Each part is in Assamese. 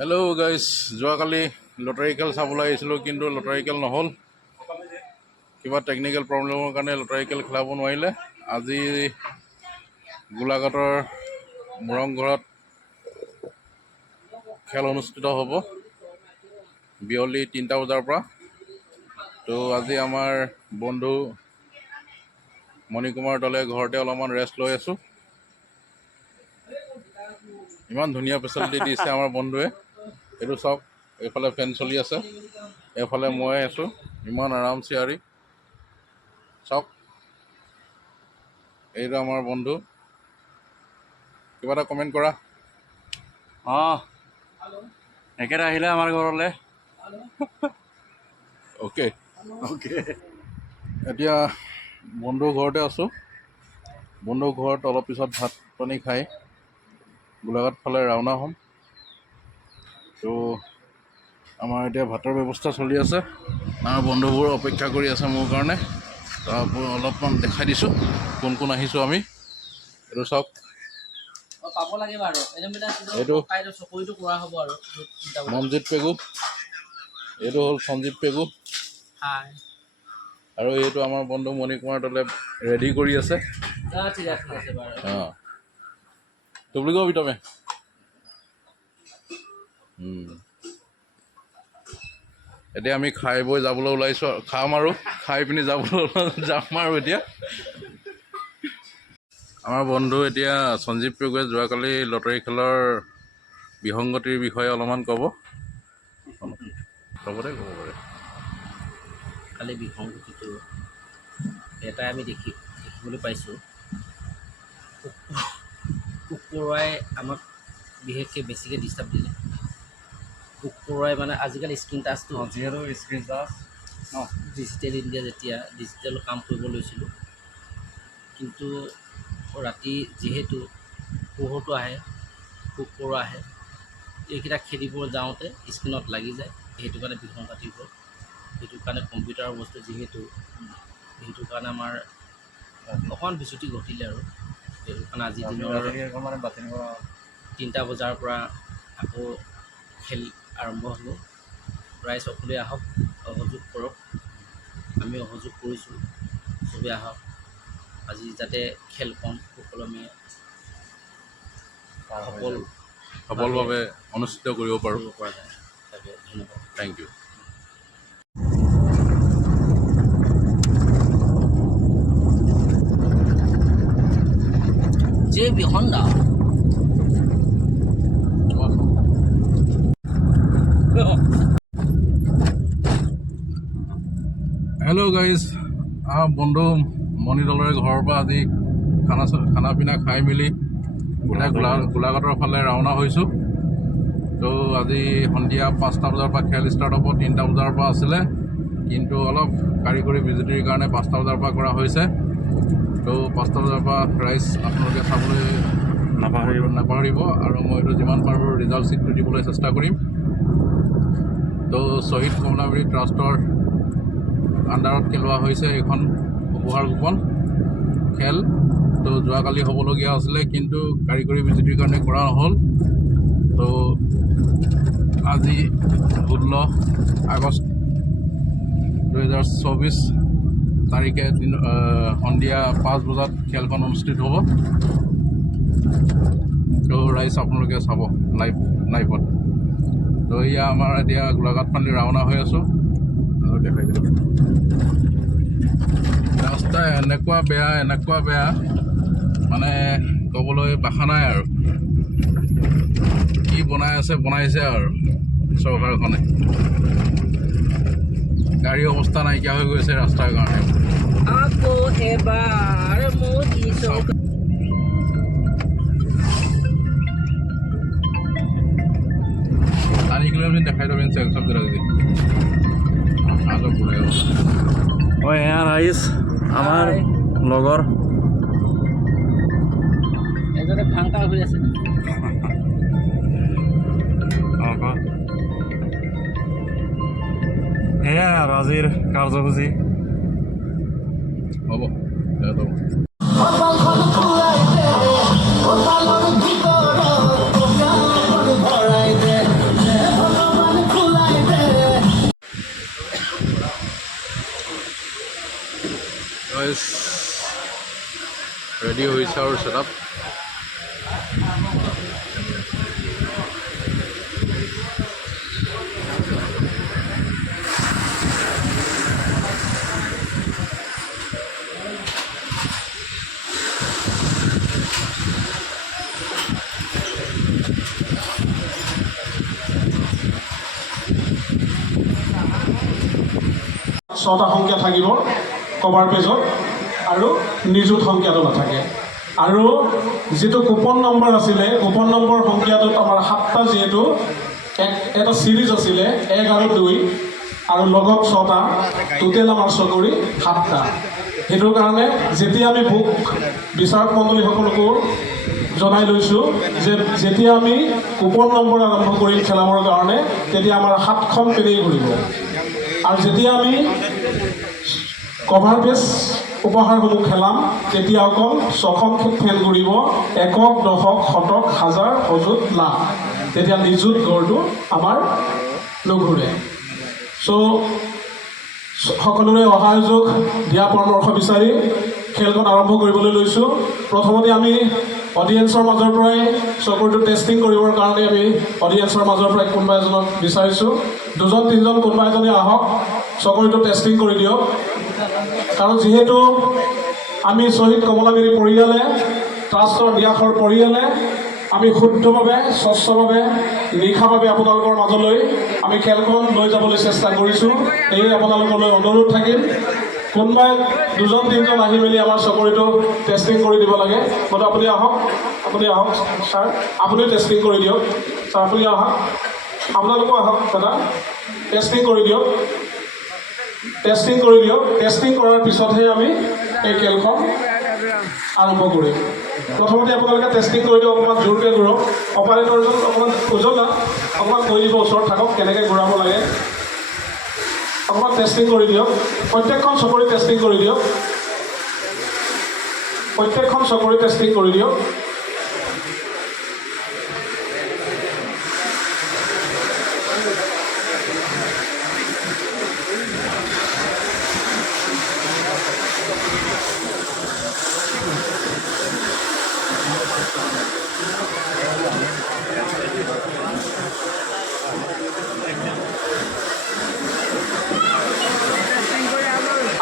হেল্ল' গাইজ, যোৱাকালি লটাৰী খেল চাবলৈ আহিছিলোঁ, কিন্তু লটাৰী খেল নহ'ল। কিবা টেকনিকেল প্ৰব্লেমৰ কাৰণে লটাৰী খেল খেলাব নোৱাৰিলে। আজি গোলাঘাটৰ মুৰংঘৰত খেল অনুষ্ঠিত হ'ব বিয়লি 3টা বজাৰ পৰা। তো আজি আমাৰ বন্ধু মণিকুমাৰ দলে ঘৰতে অলপমান ৰেষ্ট লৈ আছোঁ। ইমান ধুনীয়া ফেচিলিটি দিছে আমাৰ বন্ধুৱে। এইটো চাওক, এইফালে ফেন চলি আছে, এইফালে মই আছোঁ, ইমান আৰাম চিয়াৰি। চাওক, এইটো আমাৰ বন্ধু। কিবা এটা কমেণ্ট কৰা। একেটা আহিলে আমাৰ ঘৰলৈ। অ'কে এতিয়া বন্ধুৰ ঘৰতে আছোঁ। বন্ধুৰ ঘৰত অলপ পিছত ভাত পানী খাই গোলাঘাট ফালে ৰাওনা হ'ম। তো আমাৰ এতিয়া ভাতৰ ব্যৱস্থা চলি আছে। আমাৰ বন্ধুবোৰ অপেক্ষা কৰি আছে মোৰ কাৰণে। তাৰ অলপমান দেখাই দিছোঁ কোন কোন আহিছোঁ আমি। এইটো চাওক, এইটো মনজিত পেগু, এইটো হ'ল সঞ্জীৱ পেগু, আৰু এইটো আমাৰ বন্ধু মণিকুমাৰ দলে ৰেডি কৰি আছে। অঁ, তো বুলি কবি তমে। এতিয়া আমি খাই বৈ যাবলৈ ওলাইছোঁ, খাম আৰু খাই পিনি যাম আৰু এতিয়া আমাৰ বন্ধু এতিয়া সঞ্জীৱ পেগুৱে যোৱাকালি লটাৰী খেলৰ বিসংগতিৰ বিষয়ে অলপমান ক'ব। ক'ব পাৰে। কালি বিসংগতিটো এটাই আমি দেখিবলৈ পাইছোঁ। কুকুৰাই আমাক বিশেষকৈ বেছিকৈ ডিষ্টাৰ্ব দিলে। কুকুৰাই মানে আজিকালি স্ক্ৰীণ টাচটো যিহেতু স্ক্ৰীণ টাচ ডিজিটেল ইণ্ডিয়া, যেতিয়া ডিজিটেল কাম কৰিব লৈছিলোঁ, কিন্তু ৰাতি যিহেতু পোহৰটো আহে, পোক পৰুৱা আহে, এইকেইটা খেদিব যাওঁতে স্ক্ৰীণত লাগি যায়। সেইটো কাৰণে বিসংগতি হ'ল। সেইটো কাৰণে কম্পিউটাৰৰ বস্তু যিহেতু, সেইটো কাৰণে আমাৰ অকণমান বিচ্যুতি ঘটিলে আৰু। সেইটো কাৰণে আজিৰ দিনৰ 3টা বজাৰ পৰা আকৌ খেল আৰম্ভ হ'ব। প্ৰায় সকলোৱে আহক, সহযোগ কৰক। আমি সহযোগ কৰিছোঁ, চবেই আহক। আজি যাতে খেলখন সুকলমে সফলভাৱে অনুষ্ঠিত কৰিব পাৰোঁ। পৰা যায়। তাকে ধন্যবাদ। Thank you. JB Honda. Hello' guys, বন্ধু মণি দলৰে ঘৰৰ পৰা আজি খানা পিনা খাই মেলি এতিয়া গোলাঘাটৰ ফালে ৰাওনা হৈছোঁ। তো আজি সন্ধিয়া 5টা বজাৰ পৰা খেল ষ্টাৰ্ট হ'ব। 3টা বজাৰ পৰা আছিলে, কিন্তু অলপ কাৰিকৰী বিজুতিৰ কাৰণে 5টা বজাৰ পৰা কৰা হৈছে। তো 5টা বজাৰ পৰা ৰাইজ আপোনালোকে চাবলৈ নাপাহৰিব, আৰু মই এইটো যিমান পাৰোঁ ৰিজাল্ট শ্বীটটো দিবলৈ চেষ্টা কৰিম। তো শ্বহীদ কমলাবাৰী ট্ৰাষ্টৰ আণ্ডাৰত খেলোৱা হৈছে এইখন উপহাৰ গোপন খেল। তো যোৱাকালি হ'বলগীয়া আছিলে, কিন্তু কাৰিকৰী বিজুতিৰ কাৰণে কৰা নহ'ল। তো আজি 16 আগষ্ট 2024 তাৰিখে সন্ধিয়া 5 বজাত খেলখন অনুষ্ঠিত হ'ব। তো ৰাইজ আপোনালোকে চাব লাইভত। তো এয়া আমাৰ এতিয়া গোলাঘাট ফালে ৰাওনা হৈ আছোঁ। দেখাই দিলোঁ ৰাস্তা এনেকুৱা বেয়া মানে ক'বলৈ ভাষা নাই আৰু। কি বনাইছে আৰু চৰকাৰখনে। গাড়ী অৱস্থা নাইকিয়া হৈ গৈছে ৰাস্তাৰ কাৰণে। আকৌ এবাৰ মোদী চৰকাৰ। আনি কিলো দেখাই দেবেন চব দিলে আগত পড়ে গেল। হয়, এয়া ৰাইজ আমাৰ লগৰ এজনে ভাংটা হৈ আছে। এয়াই আৰু আজিৰ কাৰ্যসূচী। হ'ব। ৰেডি হৈছে আৰু ছেটআপ। ছটা সংখ্যা থাকিব কভাৰ পেজত আৰু নিযুত সংখ্যাটো নাথাকে। আৰু যিটো কুপন নম্বৰ আছিলে, কুপন নম্বৰ সংখ্যাটোত আমাৰ 7টা, যিহেতু এটা ছিৰিজ আছিলে 1 আৰু 2 আৰু লগত 6টা, টোটেল আমাৰ চকৰি 7টা। সেইটোৰ কাৰণে যেতিয়া আমি বুক বিচাৰক মণ্ডলীসকলকো জনাই লৈছোঁ যে যেতিয়া আমি কুপন নম্বৰ আৰম্ভ কৰিম খেলাবৰ কাৰণে, তেতিয়া আমাৰ 7খন পেজেই ঘূৰিব। আৰু যেতিয়া আমি কভাৰ পেজ উপহাৰসমূহ খেলাম, তেতিয়া অকল 6খন ফেন ঘূৰিব, একক, দশক, শতক, হাজাৰ, অযুত, লাখ। তেতিয়া নিযুত গড়টো আমাৰ নুঘূৰে। চ' সকলোৰে সহযোগ দিয়া পৰামৰ্শ বিচাৰি খেলখন আৰম্ভ কৰিবলৈ লৈছোঁ। প্ৰথমতে আমি অডিয়েঞ্চৰ মাজৰ পৰাই চকৰিটো টেষ্টিং কৰিবৰ কাৰণে আমি অডিয়েঞ্চৰ মাজৰ পৰাই কোনোবা এজনক বিচাৰিছোঁ। 2-3জন কোনোবা এজনে আহক, চকৰিটো টেষ্টিং কৰি দিয়ক। কাৰণ যিহেতু আমি শ্বহীদ কমলাগিৰি পৰিয়ালে, ট্ৰাষ্টৰ ন্যাসৰ পৰিয়ালে আমি শুদ্ধভাৱে, স্বচ্ছভাৱে, নিশাভাৱে আপোনালোকৰ মাজলৈ আমি খেলখন লৈ যাবলৈ চেষ্টা কৰিছোঁ। এই আপোনালোকলৈ অনুৰোধ থাকিল, কোনোবাই 2-3জন আহি মেলি আমাৰ চকৰিটো টেষ্টিং কৰি দিব লাগে। কিন্তু আপুনি আহক ছাৰ, আপুনিও টেষ্টিং কৰি দিয়ক। ছাৰ আপুনি আহক, আপোনালোকো আহক দাদা, টেষ্টিং কৰি দিয়ক। টেষ্টিং কৰাৰ পিছতহে আমি এই খেলখন আৰম্ভ কৰিম। প্ৰথমতে আপোনালোকে টেষ্টিং কৰি দিয়ক, অকণমান জোৰকৈ ঘূৰক। অপাৰেটৰজন অকণমান উজলা, অকণমান কৈ দিব, ওচৰত থাকক, কেনেকৈ ঘূৰাব লাগে। অকণমান টেষ্টিং কৰি দিয়ক, প্ৰত্যেকখন চকৰি টেষ্টিং কৰি দিয়ক, প্ৰত্যেকখন চকৰি টেষ্টিং কৰি দিয়ক।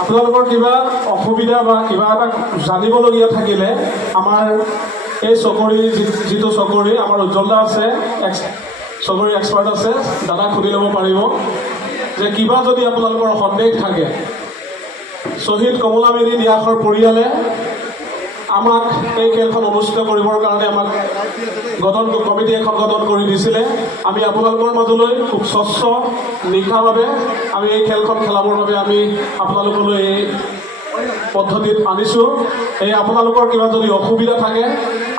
আপোনালোকৰ কিবা অসুবিধা বা কিবা এটা জানিবলগীয়া থাকিলে আমাৰ এই চকৰি, যিটো চকৰি আমাৰ উজ্জ্বলদা আছে, চকৰি এক্সপাৰ্ট আছে, দাদাক সুধি ল'ব পাৰিব যে কিবা যদি আপোনালোকৰ সন্দেহ থাকে। শ্বহীদ কমলাগিৰি ন্যাসৰ পৰিয়ালে আমাক এই খেলখন অনুষ্ঠিত কৰিবৰ কাৰণে আমাক কমিটি এখন গঠন কৰি দিছিলে। আমি আপোনালোকৰ মাজলৈ খুব স্বচ্ছ, নিশাভাৱে আমি এই খেলখন খেলাবৰ বাবে আমি আপোনালোকলৈ এই পদ্ধতিত আনিছোঁ। এই আপোনালোকৰ কিবা যদি অসুবিধা থাকে,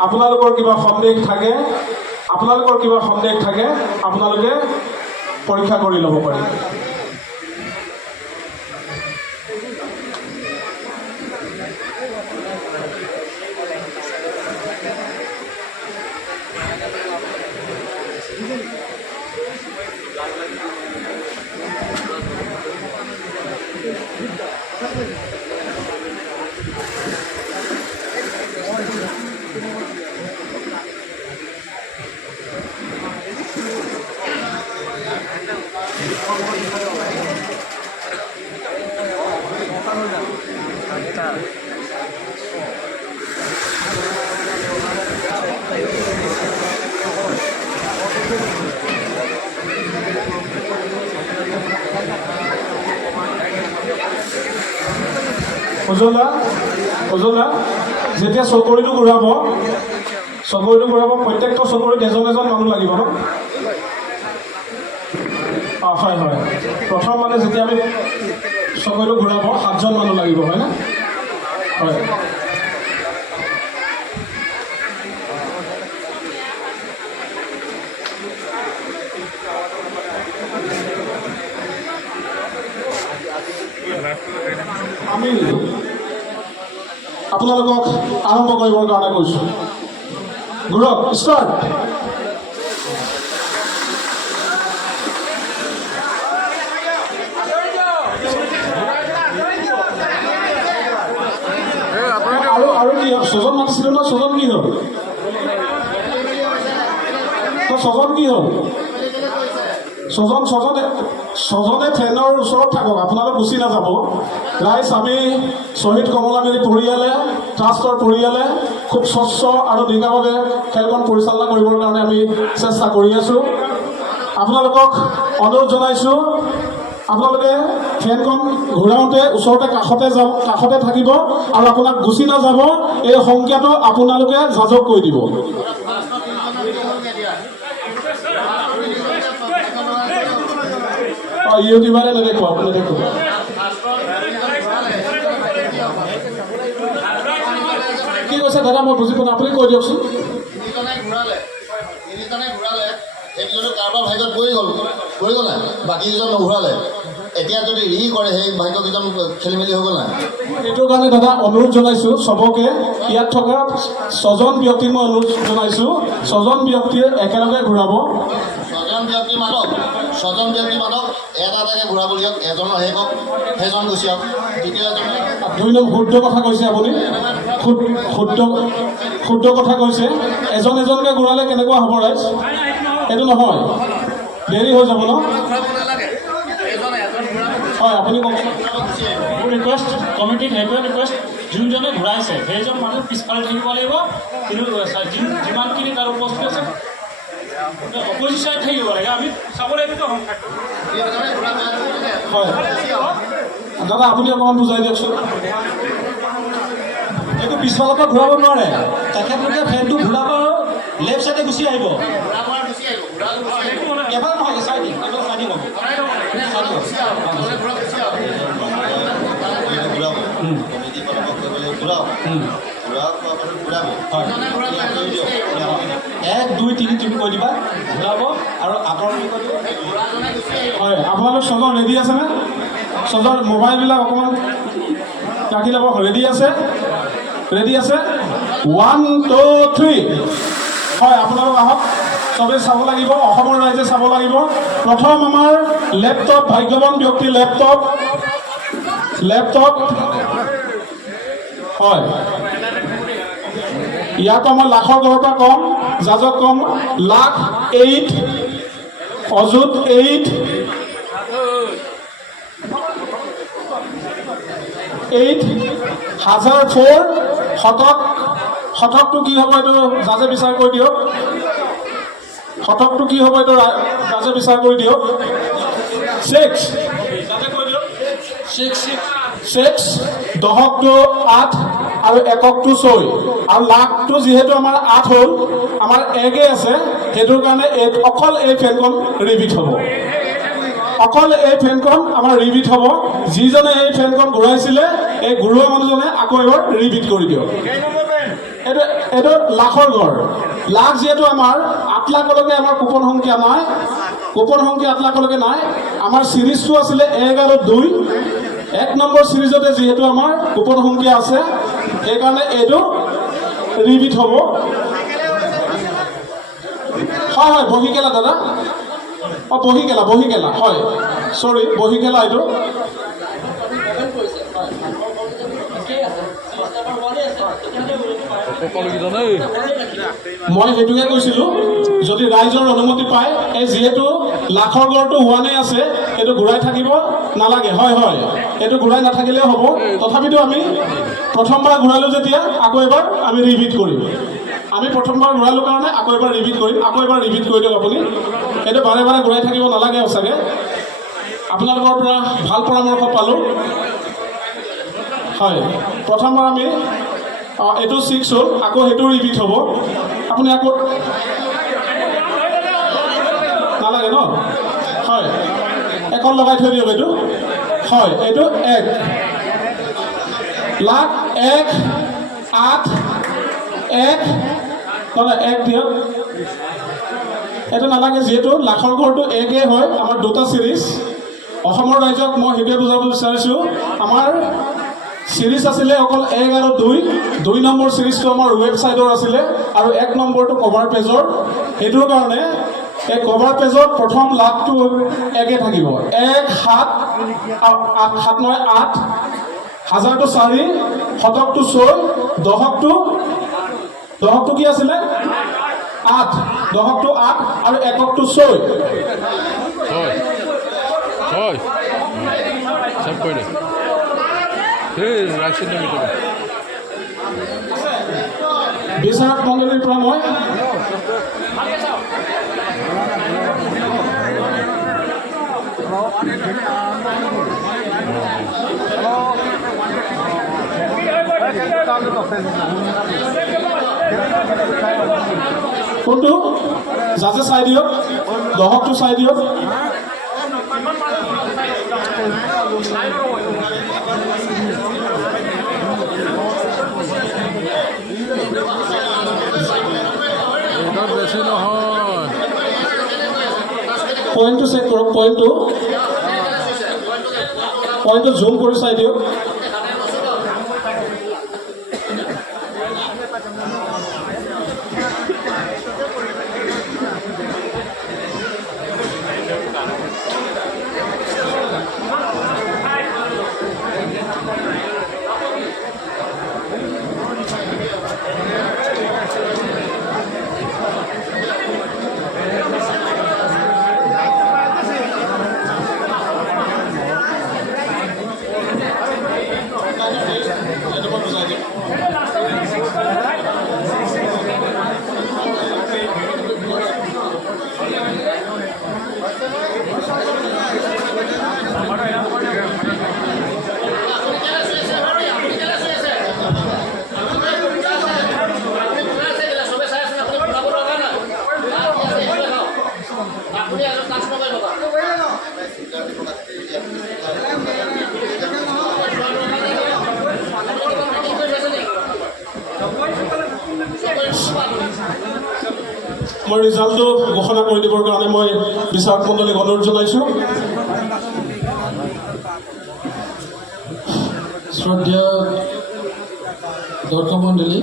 আপোনালোকৰ কিবা সন্দেহ থাকে, আপোনালোকে পৰীক্ষা কৰি ল'ব পাৰিব। উজ্জ্বলা যেতিয়া চকৰিটো ঘূৰাব, প্ৰত্যেকটো চকৰিত এজন মানুহ লাগিব ন? হয়। প্ৰথম মানে যেতিয়া আমি চকৰিটো ঘূৰাব 7জন মানুহ লাগিব, হয়নে? হয়। আমি আপোনালোকক আৰম্ভ কৰিবৰ কাৰণে কৈছোঁ। ঘূৰক, ষ্টাৰ্ট। আৰু কি 6জন কি হ'ল ছজনে ট্ৰেইনৰ ওচৰত থাকক, আপোনালোক গুচি নাযাব। ৰাইজ আমি শ্বহীদ কমলাবাৰী পৰিয়ালে ট্ৰাষ্টৰ পৰিয়ালে খুব স্বচ্ছ আৰু নিকাভাৱে খেলখন পৰিচালনা কৰিবৰ কাৰণে আমি চেষ্টা কৰি আছোঁ। আপোনালোকক অনুৰোধ জনাইছোঁ, আপোনালোকে ফেনখন ঘূৰাওঁতে ওচৰতে কাষতে থাকিব আৰু আপোনাক গুচি নাযাব। এই সংখ্যাটো আপোনালোকে জাজক কৈ দিব। ইউটিউবাৰে নেদেখোঁ, আপুনি দেখুৱাব। কি কৈছে দাদা, মই বুজি পোৱা নাই, আপুনি কৈ দিয়কচোন। একজনে কাৰোবাৰ ভাগ্যত পৰি গ'ল নাই, বাকীকেইজন নুঘূৰালে। এতিয়া যদি কৰে সেই ভাগ্যকেইজন খেলি মেলি হৈ গ'ল নাই। এইটোৰ কাৰণে দাদা অনুৰোধ জনাইছোঁ চবকে, ইয়াত থকা 6জন ব্যক্তিক মই অনুৰোধ জনাইছোঁ, 6জন ব্যক্তিয়ে একেলগে ঘূৰাব। 6জন ব্যক্তি মানক এটা এটাকে ঘূৰাব দিয়ক। এজনৰ শেষ হওক, সেইজন গুচি আহক। দ্বিতীয় এজনে 2 নম্বৰ শুদ্ধ কথা কৈছে আপুনি, শুদ্ধ কথা কৈছে। এজনকৈ ঘূৰালে কেনেকুৱা হ'ব ৰাইজ? সেইটো নহয়, দেৰি হৈ যাব ন। হয়, আপুনি কওকচোন। মোৰ ৰিকুৱেষ্ট, কমিটিক সেইটোৱে ৰিকুৱেষ্ট, যোনজনে ঘূৰাইছে সেইজন মানুহ পিছফালে থাকিব লাগিব, কিন্তু যিমানখিনি তাৰ উপস্থিত আছে অপজিট ছাইড থাকিব লাগে। আমি চাব লাগিব। হয় দাদা, আপুনি অকণমান বুজাই দিয়কচোন। এইটো পিছফালৰ পৰা ঘূৰাব নোৱাৰে, তেখেতলোকে ফেনটো ঘূৰাব, লেফ্ট চাইডে গুচি আহিব। এবাৰ নহয়, চাইডিং এক দুই তিনি তুমি কৈ দিবা, ঘূৰাব আৰু আঁতৰ বুলি কৈ দিব। হয়, আপোনালোক 6জন ৰেডি আছেনে? 6জন মোবাইলবিলাক অকণমান ৰাখি ল'ব। ৰেডি আছে? 1 2 3। হয়, আপোনালোক আহক, চবেই চাব লাগিব, অসমৰ ৰাইজে চাব লাগিব। প্ৰথম আমাৰ লেপটপ, ভাগ্যৱান ব্যক্তি লেপটপ। হয়, ইয়াত আমাৰ লাখৰ ঘৰৰ পৰা কম, জাজক কম। লাখ 8, অযুত 8, 1004। শতকটো কি হ'ব এইটো জাজে বিচাৰ কৰি দিয়ক। শতকটো কি হ'ব এইটো জাজে বিচাৰ কৰি দিয়ক। 6 দশকটো 8 আৰু এককটো 6 আৰু লাখটো যিহেতু আমাৰ 8 হ'ল, আমাৰ 1 আছে, সেইটোৰ কাৰণে অকল এই ফেনখন ৰিপিট হ'ব। আমাৰ ৰিপিট হ'ব। যিজনে এই ফেনখন ঘূৰাইছিলে, এই ঘূৰোৱা মানুহজনে আকৌ এবাৰ ৰিপিট কৰি দিয়ক। এইটো লাখৰ ঘৰ। লাখ যিহেতু আমাৰ 8 লাখলৈকে আমাৰ কুপন সংখ্যা নাই, 8 লাখলৈকে নাই। আমাৰ চিৰিজটো আছিলে 1 আৰু 2। 1 নম্বৰ চিৰিজতে যিহেতু আমাৰ কুপন সংখ্যা আছে, সেইকাৰণে এইটো ৰিপিট হ'ব। হয়, বহীকেলা দাদা, বহীকেলা হয়, চৰি, বহীকেলা এইটো। মই সেইটোকে কৈছিলোঁ, যদি ৰাইজৰ অনুমতি পায়, এই যিহেতু লাখৰ গড়টো 1 আছে, সেইটো ঘূৰাই থাকিব নালাগে। হয়, এইটো ঘূৰাই নাথাকিলেও হ'ব। তথাপিতো আমি প্ৰথমবাৰ ঘূৰালোঁ যেতিয়া, আকৌ এবাৰ আমি ৰিপিট কৰিম। আমি প্ৰথমবাৰ ঘূৰালোঁ কাৰণে আকৌ এবাৰ ৰিপিট কৰিম। আকৌ এবাৰ ৰিপিট কৰি দিয়ক আপুনি। এইটো বাৰে বাৰে ঘূৰাই থাকিব নালাগে সঁচাকৈ। আপোনালোকৰ পৰা ভাল পৰামৰ্শ পালোঁ। হয়, প্ৰথমবাৰ আমি এইটো 6 হ'ল, আকৌ সেইটো ৰিপিট হ'ব। আপুনি আকৌ নালাগে ন? হয়, এখন লগাই থৈ দিয়ক এইটো। হয়, এইটো 1 লাখ 1 8 1 দিয়ক। এইটো নালাগে, যিহেতু লাখৰ ঘৰটো 1 হয়, আমাৰ 2টা চিৰিজ। অসমৰ ৰাইজক মই সেইটোৱে বুজাব বিচাৰিছোঁ, আমাৰ চিৰিজ আছিলে অকল 1 আৰু 2। 2 নম্বৰ চিৰিজটো আমাৰ ৱেবছাইটৰ আছিলে আৰু 1 নম্বৰটো কভাৰ পেজৰ। সেইটোৰ কাৰণে এই কভাৰ পেজত প্ৰথম লাখটো 1 থাকিব। 1 7 8 হাজাৰটো 4, শতকটো 6, দশকটো কি আছিলে 8। দশকটো 8 আৰু এককটো 6 ছয় চব কৰি দে এই ৰাইট চাইডে ভিতৰত বিচাৰক মণ্ডলীৰ পৰা মই কোনটো জাজে চাই দিয়ক দশকটো চাই দিয়ক এটা বেছি নহয় পইণ্টটো চেক কৰক পইণ্টটো জুম কৰি চাই দিয়ক মই ৰিজাল্টটো ঘোষণা কৰি দিবৰ কাৰণে মই বিচাৰক মণ্ডলীক অনুৰোধ জনাইছোঁ শ্ৰদ্ধেয় দৰ্শক মণ্ডলী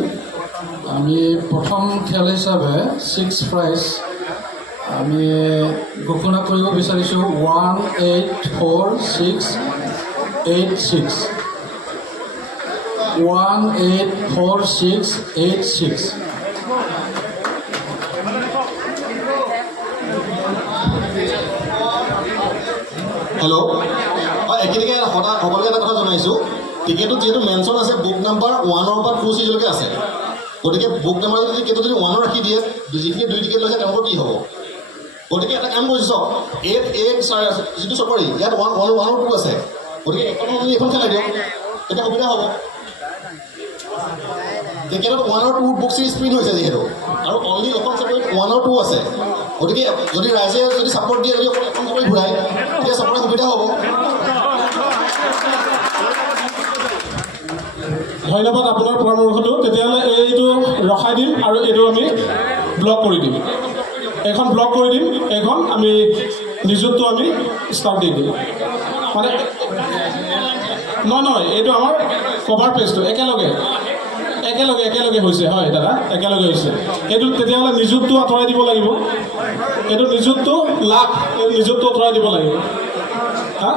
আমি প্ৰথম খেল হিচাপে 6 প্ৰাইজ আমি ঘোষণা কৰিব বিচাৰিছোঁ 184686 184686 হেল্ল' একেলগে সকলোকে এটা কথা জনাইছোঁ টিকেটত যিহেতু মেনশ্যন আছে বুক নাম্বাৰ 1 পৰা 26 লৈকে আছে গতিকে বুক নাম্বাৰ যদি টিকেটত যদি 1 ৰাখি দিয়ে যিখিনি 2 টিকেট লৈছে তেওঁলোকৰ কি হ'ব গতিকে এটা কাম কৰিছোঁ চাওক 8 যিটো চকৰি ইয়াত 1 আৰু 2 আছে গতিকে এখন যদি এখন খেলাই দিয়ক তেতিয়া সুবিধা হ'ব টিকেটত 1 আৰু 2 বুক চিৰিজ প্ৰিণ্ট হৈছে যিহেতু আৰু অনলি এখন চকৰিত 1 আৰু 2 আছে গতিকে যদি ৰাইজে যদি ছাপৰ্ট দিয়ে যদি অকল এখন চকৰি ঘূৰাই তেতিয়া চবৰে সুবিধা হ'ব ধন্যবাদ আপোনাৰ পৰামৰ্শটো তেতিয়াহ'লে এইটো ৰখাই দিম আৰু এইটো আমি ব্লক কৰি দিম এখন ব্লক কৰি দিম এখন আমি নিযুতটো আমি ষ্টাৰ্ট দি দিম মানে নহয় এইটো আমাৰ কভাৰ পেজটো একেলগে হৈছে হয় দাদা একেলগে হৈছে এইটো তেতিয়াহ'লে নিযুতটো আঁতৰাই দিব লাগিব এইটো নিযুতটো লাখ এই নিযুতটো আঁতৰাই দিব লাগিব হা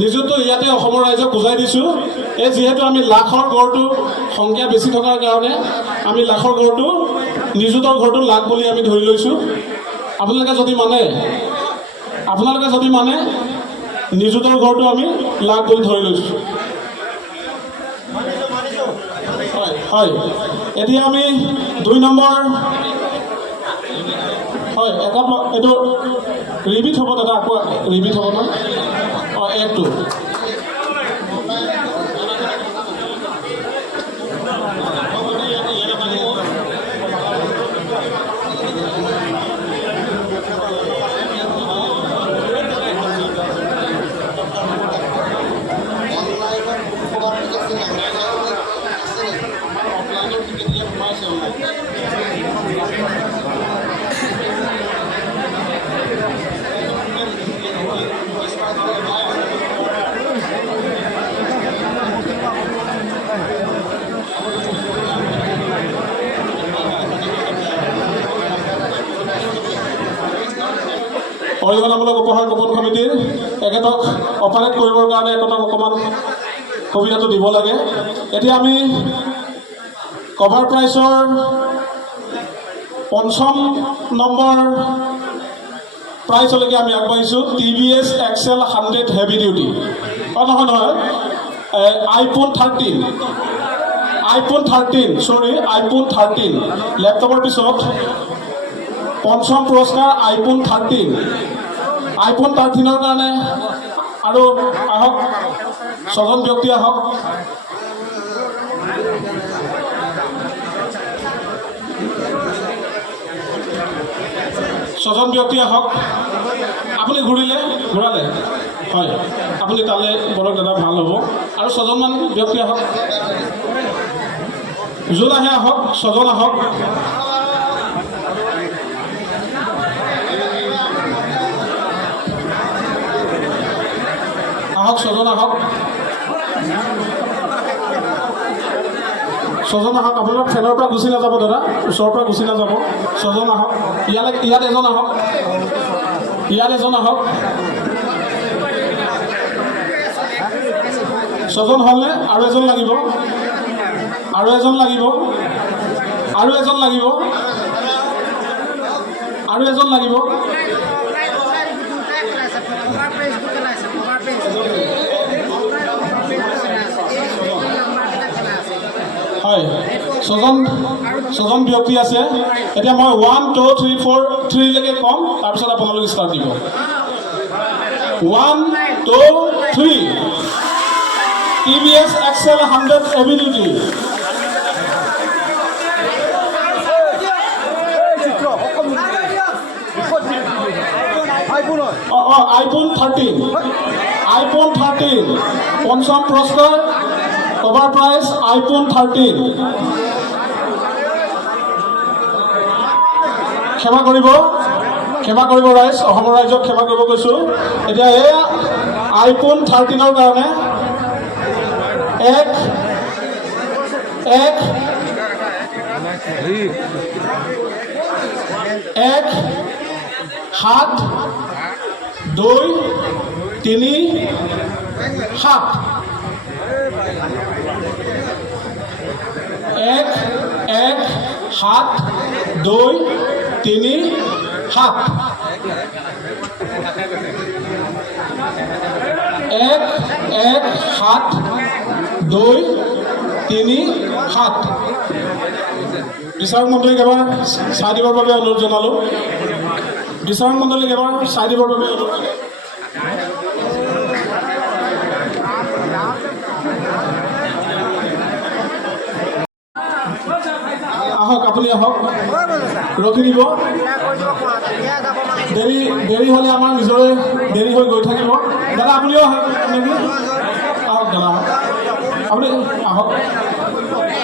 নিযুতটো ইয়াতে অসমৰ ৰাইজক বুজাই দিছোঁ এই যিহেতু আমি লাখৰ ঘৰটো সংখ্যা বেছি থকাৰ কাৰণে আমি লাখৰ ঘৰটো নিযুতৰ ঘৰটো লাখ বুলি আমি ধৰি লৈছোঁ আপোনালোকে যদি মানে নিযুতৰ ঘৰটো আমি লাখ বুলি ধৰি লৈছোঁ হয় এতিয়া আমি 2 নম্বৰ হয় এটা এইটো ৰিপিট হ'ব দাদা আকৌ ৰিপিট হ'ব নহয় একটো অৰিহণামূলক উপহাৰ গোপন সমিতিৰ এখেতক অপাৰেট কৰিবৰ কাৰণে এখেতক অকণমান সুবিধাটো দিব লাগে এতিয়া আমি কভাৰ প্ৰাইচৰ পঞ্চম নম্বৰ প্ৰাইজলৈকে আমি আগবাঢ়িছোঁ TVS XL 100 হেভি ডিউটি নহয় iPhone 13 লেপটপৰ পিছত পঞ্চম পুৰস্কাৰ iPhone 13 ৰ কাৰণে আৰু আহক 6জন ব্যক্তি আহক আপুনি ঘূৰালে হয় আপুনি তালৈ বলক দাদা ভাল হ'ব আৰু 6জনমান ব্যক্তি আহক যোন আহে আহক 6জন আহক আহক 6জন আহক আপোনাৰ ফেনৰ পৰা গুচি নাযাব দাদা ওচৰৰ পৰা গুচি নাযাব 6জন আহক ইয়াত এজন আহক 6জন হ'লনে আৰু এজন লাগিব হয় 6জন ব্যক্তি আছে এতিয়া মই 1 2 3 4 3 লৈকে কম তাৰপিছত আপোনালোকে ষ্টাৰ্ট দিব 1 2 3 TVS XL 100 heavy duty iPhone 13 পঞ্চম পুৰস্কাৰ কভাৰ প্ৰাইজ iPhone 13 ক্ষমা কৰিব ৰাইজ অসমৰ ৰাইজক ক্ষমা কৰিব কৈছোঁ এতিয়া এই iPhone 13 কাৰণে 7 2 3 7 7 2 3 7 7 2 3 7 বিচাৰক মণ্ডলীক এবাৰ চাই দিবৰ বাবে অনুৰোধ জনালোঁ আহক আপুনি আহক ৰখি দিব দেৰি হ'লে আমাৰ নিজৰে দেৰি হৈ গৈ থাকিব দাদা আপুনিও আহক নেকি আহক দাদা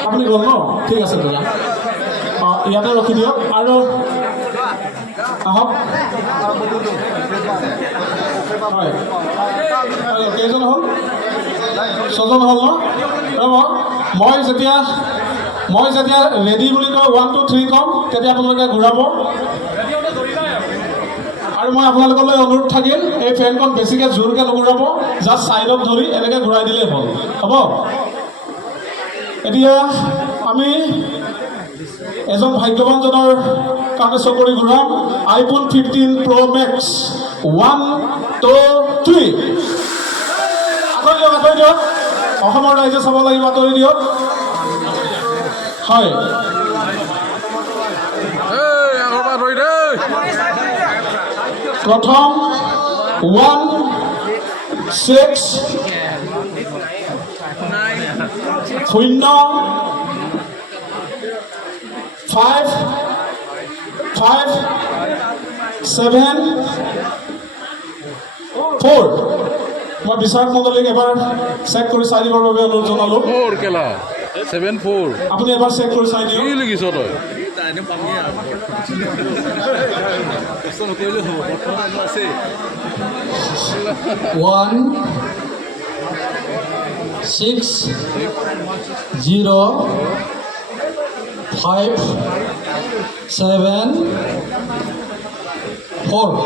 আপুনি গ'ল ন ঠিক আছে দাদা ইয়াতে ৰখি দিয়ক আৰু আহক হয় কেইজন হ'ল 6জন হ'ল ন মই যেতিয়া ৰেডি বুলি কওঁ 1 2 3 কম তেতিয়া আপোনালোকে ঘূৰাব আৰু মই আপোনালোকলৈ অনুৰোধ থাকিল এই ফেনখন বেছিকৈ জোৰকৈ নুঘূৰাব জাষ্ট ছাইডত ধৰি এনেকৈ ঘূৰাই দিলেই হ'ল হ'ব এতিয়া আমি এজন ভাগ্যৱানজনৰ কাৰণে চকৰি ঘূৰাম iPhone 15 Pro Max 1 2 3 আঁতৰি দিয়ক অসমৰ ৰাইজে চাব লাগিব আঁতৰি দিয়ক হয় প্ৰথম 1 6 0 5 5 7 4 মই বিচাৰক মণ্ডলীক এবাৰ চেক কৰি চাই দিবৰ বাবে অনুৰোধ জনালোঁ 7-4 আপুনি এবাৰ চেক কৰি চাই দিয়ক কি লিখিছ তই 1 6 0 5 7 4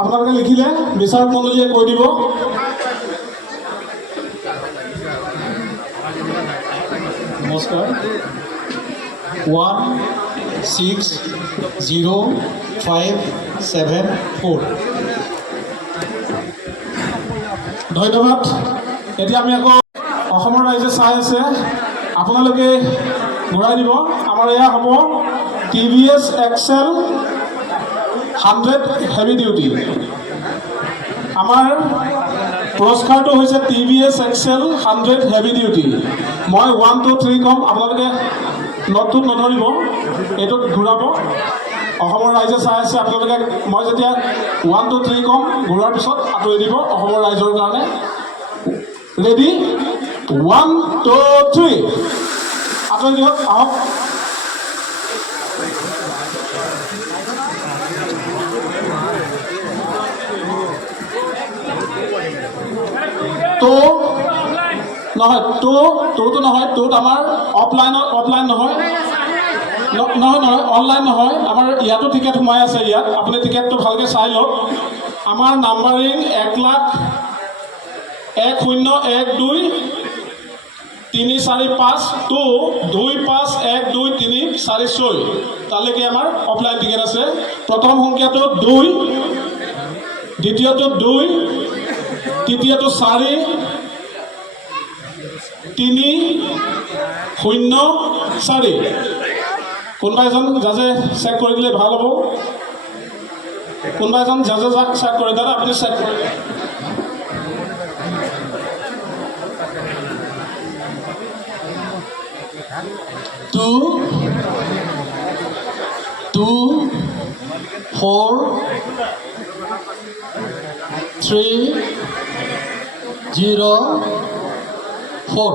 আপোনালোকে লিখিলে বিচাৰক মণ্ডলীয়ে কৈ দিব নমস্কাৰ 160,574 ধন্যবাদ। এতিয়া আমি আকৌ অসমৰ ৰাইজে চাই আছে, আপোনালোকে ঘূৰাই দিব। আমাৰ এয়া হ'ব TVS Excel 100 হেভি ডিউটি। আমাৰ পুৰস্কাৰটো হৈছে TVS Excel 100 হেভি ডিউটি। মই 1 2 3 ক'ম, আপোনালোকে নতুন নধৰিব, এইটোত ঘূৰাব। অসমৰ ৰাইজে চাই আছে, আপোনালোকে মই যেতিয়া 1 2 3 ক'ম, ঘূৰাৰ পিছত আঁতৰি দিব অসমৰ ৰাইজৰ কাৰণে। ৰেডি 1 2 3 আঁতৰি দিয়ক, আহক। তো নহয়, তোৰটো নহয়, তোত আমাৰ অফলাইন নহয়, নহয় অনলাইন নহয়, আমাৰ ইয়াতো টিকেট সোমাই আছে। ইয়াত আপুনি টিকেটটো ভালকৈ চাই লওক। আমাৰ নাম্বাৰিং 1,00,1012,345 টু 2512,346 তালৈকে আমাৰ অফলাইন টিকেট আছে। প্ৰথম সংখ্যাটো 2, দ্বিতীয়টো 2, তৃতীয়টো 4, 3 0 4। কোনোবা এজন জাজে চেক কৰি দিলে ভাল হ'ব। কোনোবা এজন জাজে যাক চেক কৰি দাদা, আপুনি চেক কৰি 2 2 4 3 0 4